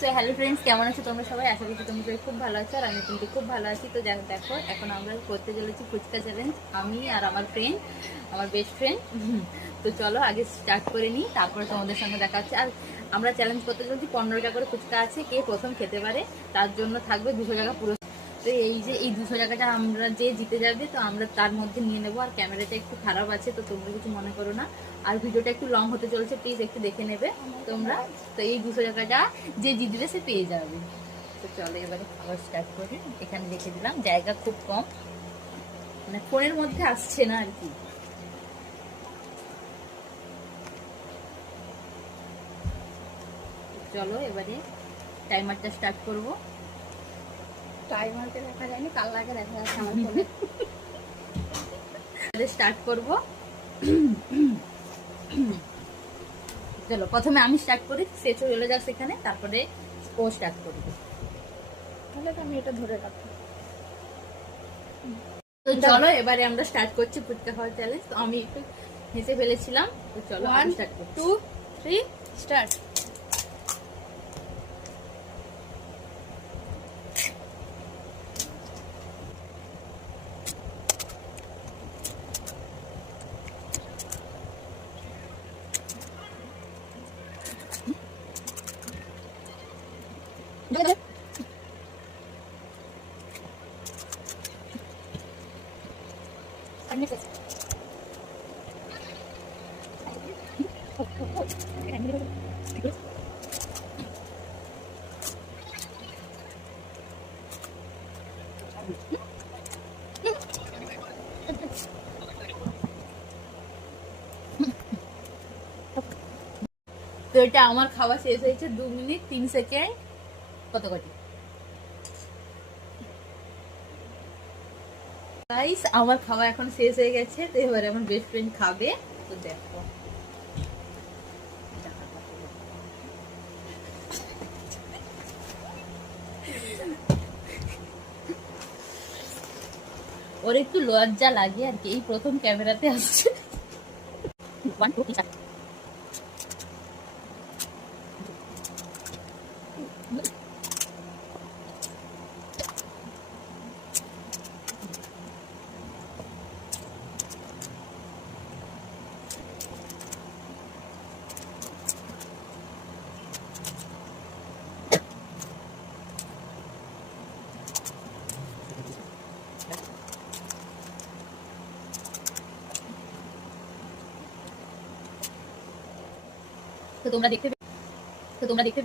So hello friends, কেমন আছো তোমরা সবাই? আশা করছি তোমরা সবাই খুব ভালো আছো আর আমি কিন্তু খুব ভালো আছি। তো দেখো এখন আমরা করতে চলেছি ফুচকা চ্যালেঞ্জ, আমি আর আমার ফ্রেন্ড, আমার বেস্ট ফ্রেন্ড। তো চলো আগে স্টার্ট করে নিই, তারপরে তোমাদের সঙ্গে দেখা হচ্ছে। আর আমরা চ্যালেঞ্জ করতে চলছি 15 টাকা করে ফুচকা আছে, কে প্রথম খেতে পারে তার জন্য থাকবে 200 টাকা পুরো। তো এই যে এই 200 টাকাটা আমরা যে জিতে যাবে তো আমরা তার মধ্যে নিয়ে নেবো। আর ক্যামেরাটা একটু খারাপ আছে, তো তোমরা কিছু মনে করো না। আর ভিডিওটা একটু লং হতে চলছে, প্লিজ একটু দেখে নেবে তোমরা। তো এই 200 টাকাটা যে জিতবে সে পেয়ে যাবে। তো চলো এবারে খাবার স্টার্ট করি। এখানে রেখে দিলাম, জায়গা খুব কম, মানে ফোনের মধ্যে আসছে না আর কি। চলো এবারে টাইমারটা স্টার্ট করবো। টাইমারকে দেখা যায়নি, কাল লাগে দেখা যাচ্ছে আমার ফোনে। স্টার্ট করবো। চলো প্রথমে আমি স্টার্ট করি, সে চলে যাক সেখানে, তারপরে ও স্টার্ট করবে। তাহলে তো আমি এটা ধরে রাখবো। তো চলো এবারে আমরা স্টার্ট করছি ফুচকা খাওয়ার চ্যালেঞ্জ। তো আমি একটু হেসে ফেলেছিলাম, তো চলো 1 স্টার্ট করছি। 2 3 স্টার্ট। তো এটা আমার খাওয়া শেষ হয়েছে 2 মিনিট 3 সেকেন্ড কত কটি। গাইস আমার খাওয়া এখন শেষ হয়ে গেছে, তো এবারে আমার বেস্ট ফ্রেন্ড খাবে। তো দেখো ওর একটু লজ্জা লাগে আর কি, এই প্রথম ক্যামেরাতে আসছে। 1 2 3 তো তোমরা দেখতে